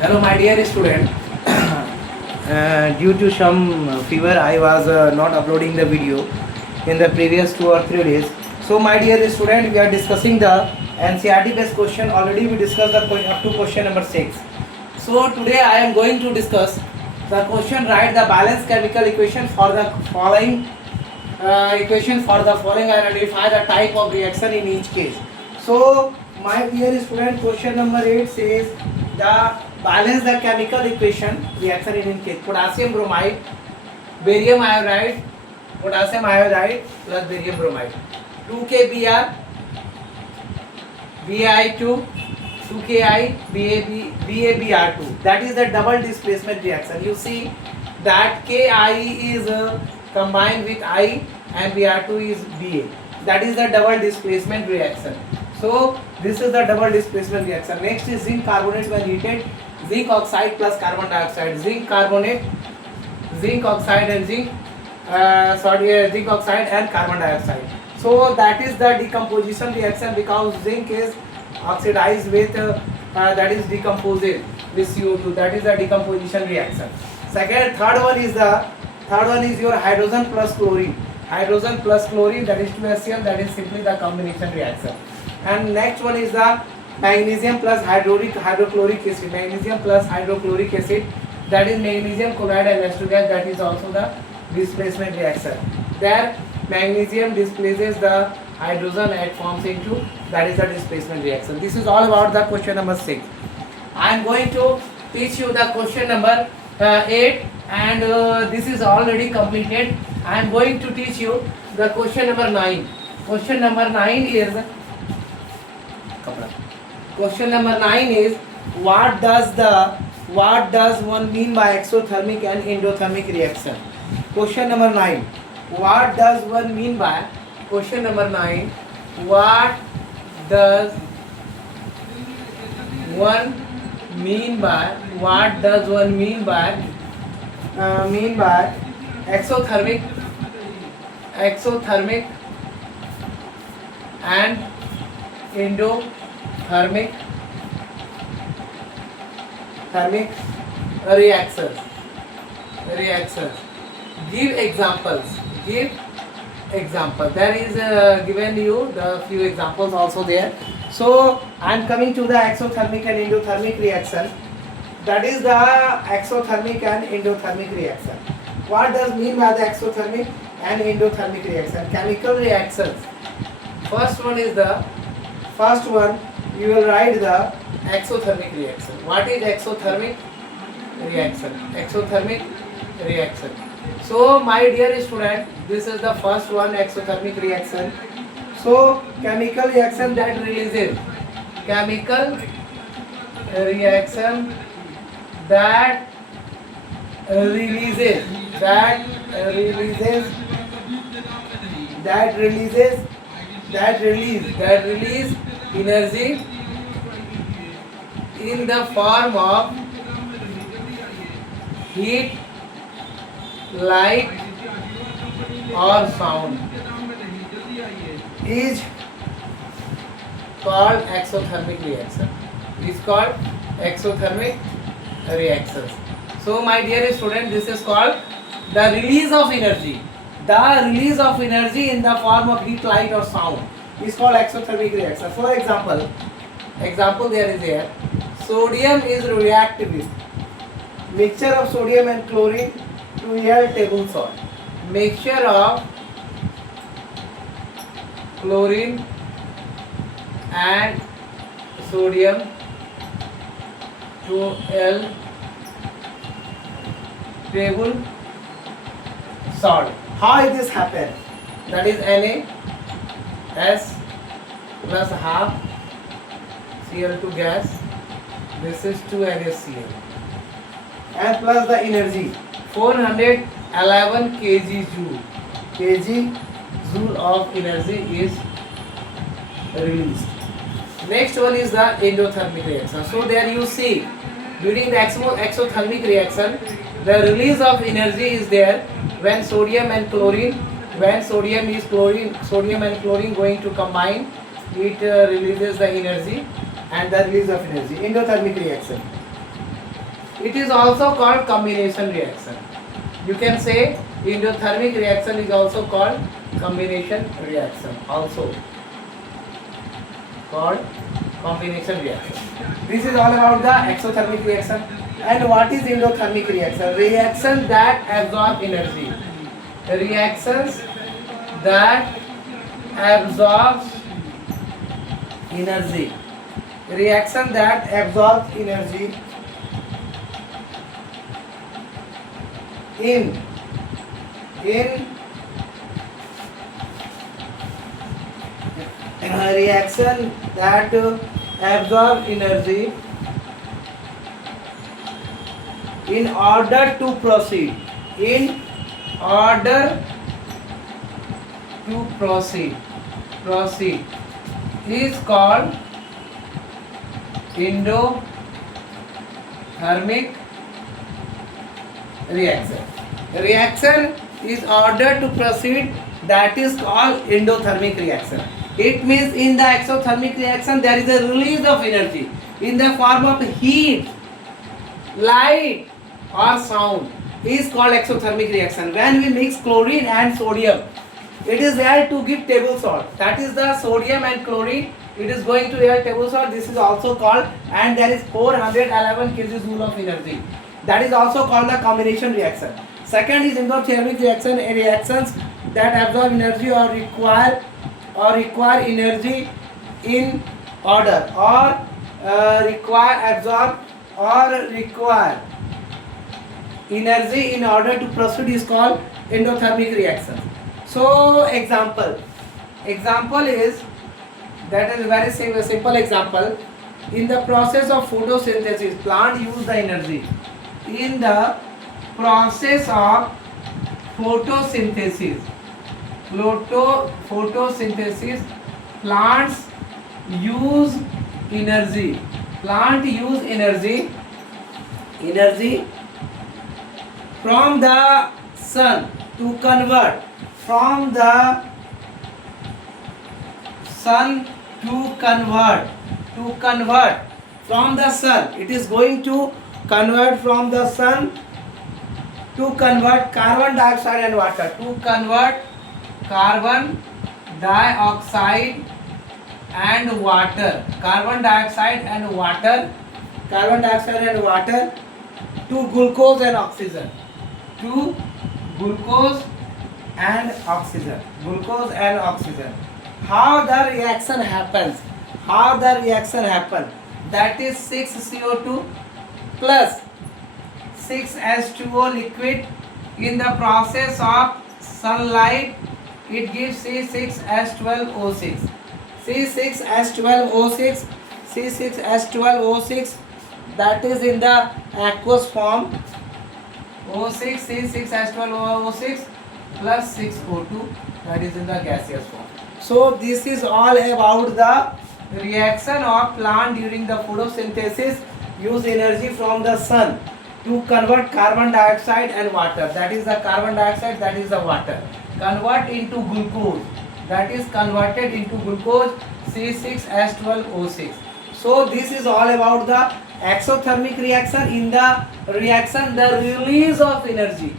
Hello, my dear student. Due to some fever, I was not uploading the video in the previous 2 or 3 days. So, my dear student, we are discussing the NCERT based question. Already we discussed the up to question number 6. So, today I am going to discuss the question. Write the balanced chemical equation for the following and identify the type of reaction in each case. So, my dear student, question number 8 says the balance the chemical equation reaction in case potassium bromide, barium iodide, potassium iodide plus barium bromide, 2K Br, Bi2, 2Ki BaBr2. That is the double displacement reaction. You see that Ki is combined with I and Br2 is Ba. That is the double displacement reaction. So this is the double displacement reaction. Next is zinc carbonate when heated, zinc oxide plus carbon dioxide, zinc carbonate, zinc oxide and zinc oxide and carbon dioxide. So that is the decomposition reaction because zinc is oxidized with that is decomposed with CO2. That is the decomposition reaction. Third one is your hydrogen plus chlorine. Hydrogen plus chlorine, that is 2HCl, that is simply the combination reaction. And next one is the magnesium plus hydrochloric acid. Magnesium plus hydrochloric acid, that is magnesium chloride and H2 gas, that is also the displacement reaction. There magnesium displaces the hydrogen and forms into, that is the displacement reaction. This is all about the question number 6. I am going to teach you the question number 8 and this is already completed. I am going to teach you the question number 9. Question number 9 is what does one mean by exothermic and endothermic reaction? Question number 9. What does one mean by exothermic and endothermic reactions. Give examples. There is given you the few examples also there. So I am coming to the exothermic and endothermic reaction. That is the exothermic and endothermic reaction. What does mean by the exothermic and endothermic reaction? Chemical reactions. First one, you will write the exothermic reaction. What is exothermic reaction? So my dear student, this is the first one, exothermic reaction. So chemical reaction that releases energy in the form of heat, light or sound is called exothermic reactions. So my dear student, this is called the release of energy. The release of energy in the form of heat, light or sound is called exothermic reaction. For example there is here, sodium is reacted with mixture of sodium and chlorine to yield table salt. Mixture of chlorine and sodium to yield table salt. How this happen? That is NaS plus half Cl2 gas. This is 2NaCl. And plus the energy 411 kg joule of energy is released. Next one is the endothermic reaction. So there you see, during the exothermic reaction, the release of energy is there when sodium and chlorine going to combine, it releases the energy and the release of energy. Endothermic reaction. It is also called combination reaction. You can say endothermic reaction is also called combination reaction, also called combination reaction. This is all about the exothermic reaction. And what is endothermic reaction? Reaction that absorb energy. Reactions that absorbs energy. Reaction that absorbs energy in reaction that absorb energy in order to proceed, in order to proceed is called endothermic reaction. Reaction is order to proceed, that is called endothermic reaction. It means in the exothermic reaction there is a release of energy in the form of heat, light or sound, is called exothermic reaction. When we mix chlorine and sodium, it is there to give table salt. That is the sodium and chlorine. It is going to air table salt. This is also called, and there is 411 kJ of energy. That is also called the combination reaction. Second is endothermic reaction, reactions that absorb energy or require energy in order, or require energy in order to proceed is called endothermic reaction. So example is, that is very simple example. In the process of photosynthesis, plant use the energy. In the process of photosynthesis, plants use energy. Plant use energy from the sun to convert, from the sun to convert from the sun. It is going to convert from the sun to convert carbon dioxide and water, to convert carbon dioxide and water, to glucose and oxygen, How the reaction happens? That is 6 CO2 plus 6 H2O liquid. In the process of sunlight, it gives C6H12O6. C6H12O6, that is in the aqueous form. O6, C6H12O6 plus 6O2, that is in the gaseous form. So this is all about the reaction of plant during the photosynthesis. Use energy from the sun to convert carbon dioxide and water, that is the carbon dioxide, that is the water, convert into glucose, that is converted into glucose, C6H12O6. So this is all about the exothermic reaction. In the reaction, the release of energy,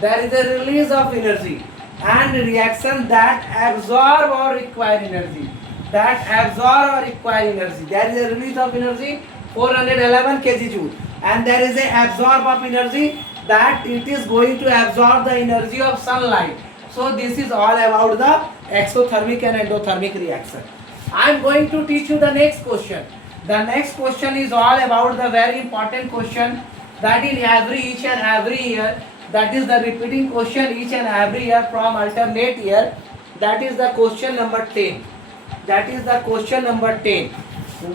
there is a release of energy, and reaction that absorb or require energy, there is a release of energy 411 kJ, and there is a absorb of energy, that it is going to absorb the energy of sunlight. So this is all about the exothermic and endothermic reaction. I am going to teach you the next question. The next question is all about the very important question, that in each and every year, that is the repeating question each and every year from alternate year. That is the question number 10.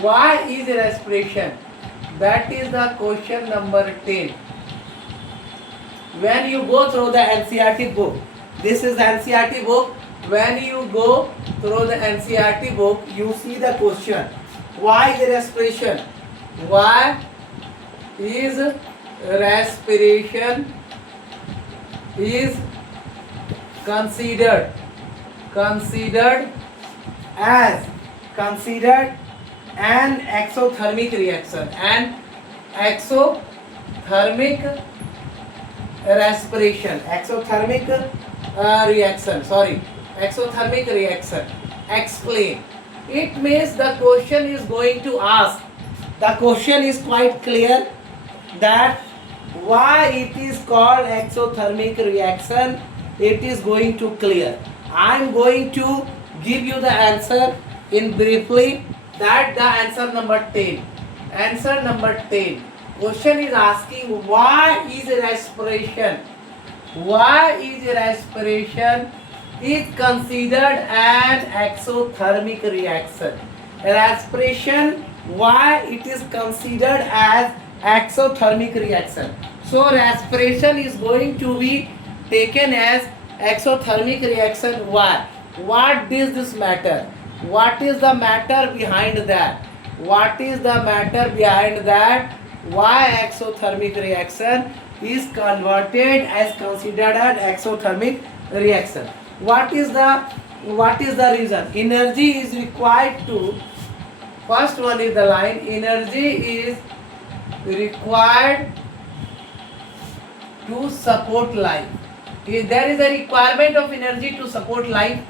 Why is respiration? That is the question number 10. When you go through the NCERT book, this is the NCERT book. When you go through the NCERT book, you see the question. Why is respiration? Why is respiration is considered as an exothermic reaction, exothermic respiration, exothermic reaction, sorry, exothermic reaction. Explain. It means the question is going to ask, the question is quite clear, that why it is called exothermic reaction. It is going to clear. I am going to give you the answer in briefly. That the answer number 10. Answer number 10. Question is asking, why is respiration? Why is respiration is considered an exothermic reaction? Respiration, why it is considered as exothermic reaction? So respiration is going to be taken as exothermic reaction. Why? What does this matter? What is the matter behind that? What is the matter behind that? Why exothermic reaction is converted as considered an exothermic reaction? What is the reason? Energy is required to, first one is the line, energy is required to support life. There is a requirement of energy to support life.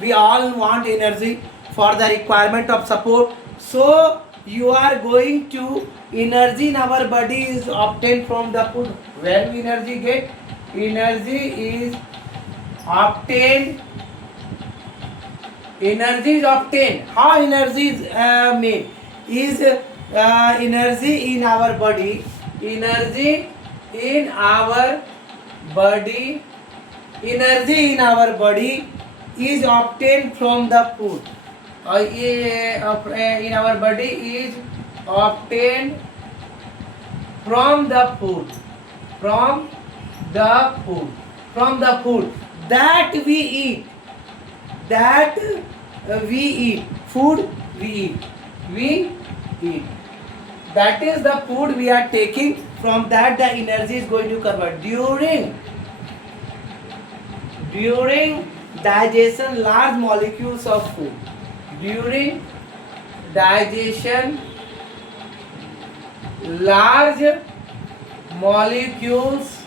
We all want energy for the requirement of support. So you are going to, energy in our body is obtained from the food. Where we energy get? Energy is obtained. Energy is obtained. How energy is made? Is energy in our body. Energy in our body. Energy in our body is obtained from the food. In our body is obtained from the food. From the food. From the food that we eat. That we eat. Food we eat. We eat. That is the food we are taking. From that the energy is going to convert. During digestion, large molecules of food. During digestion, large molecules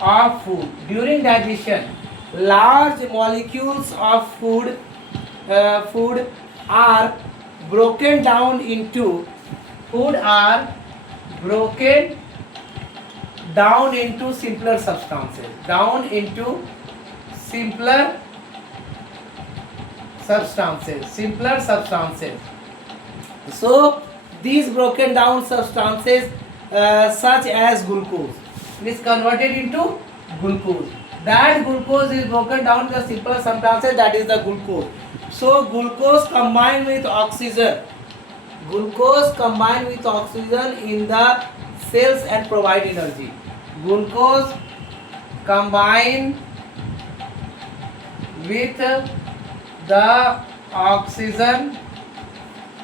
of food. During digestion, large molecules of food are broken down into simpler substances. Down into simpler substances. So these broken down substances such as glucose is converted into glucose. That glucose is broken down into simpler substances, that is the glucose. So glucose combined with oxygen. Glucose combined with oxygen in the cells and provide energy. Glucose combined with the oxygen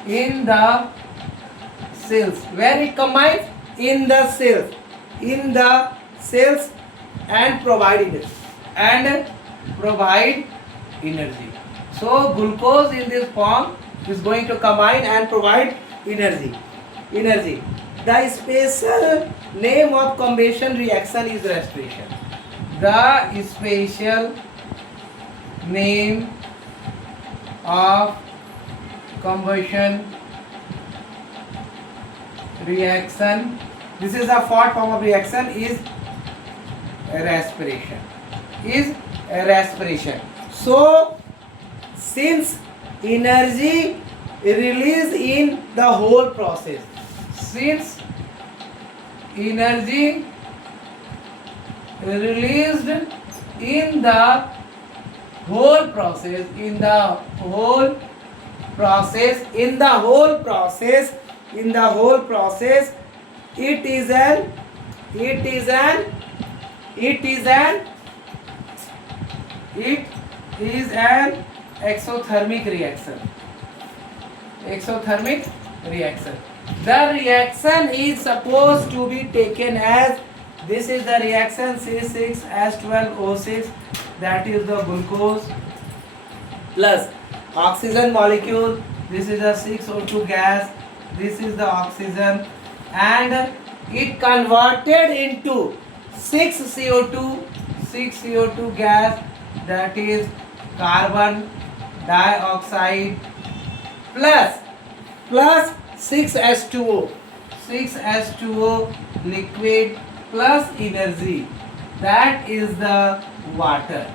in the cells. Where it combines? In the cells. In the cells and provide energy. So glucose in this form is going to combine and provide energy. The special name of combustion reaction is respiration. The special name of combustion reaction, this is a fourth form of reaction, is respiration. So since energy released in the whole process, in the whole process, it is an exothermic reaction. The reaction is supposed to be taken as, this is the reaction C6H12O6, that is the glucose plus oxygen molecule, this is the 6O2 gas, this is the oxygen, and it converted into 6 CO2 gas, that is carbon dioxide plus 6H2O liquid plus energy, that is the water.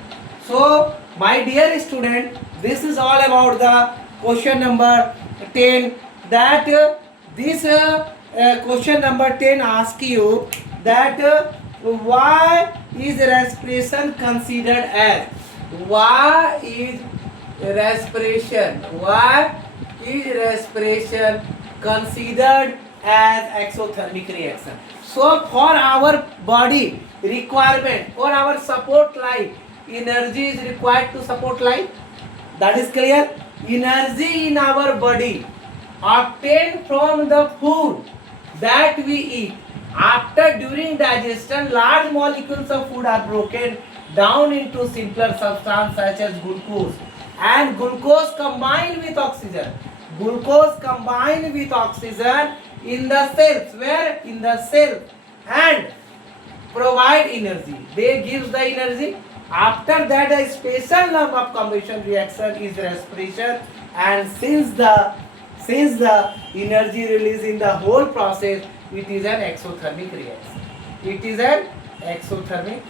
So my dear student, this is all about the question number 10, that this question number 10 asks you that why is respiration considered as, why is respiration considered as exothermic reaction. So for our body requirement, for our support life, energy is required to support life. That is clear. Energy in our body obtained from the food that we eat. After during digestion, large molecules of food are broken down into simpler substances such as glucose, and glucose combined with oxygen. Glucose combined with oxygen in the cells, where in the cell, and provide energy. They gives the energy. After that, a special name of combustion reaction is respiration, and since the energy released in the whole process, it is an exothermic reaction. It is an exothermic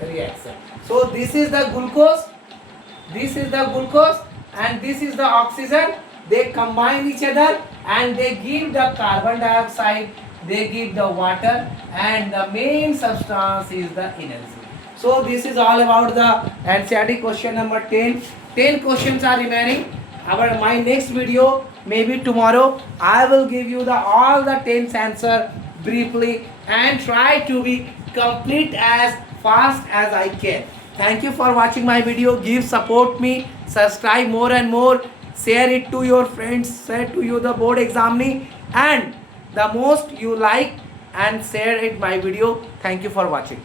reaction. So this is the glucose, and this is the oxygen. They combine each other and they give the carbon dioxide, they give the water, and the main substance is the energy. So this is all about the NCERT question number 10. 10 questions are remaining. My next video, maybe tomorrow, I will give you all the 10 answer briefly and try to be complete as fast as I can. Thank you for watching my video. Give support me, subscribe more and more, share it to your friends, share to you the board examine, and the most you like and share it my video. Thank you for watching.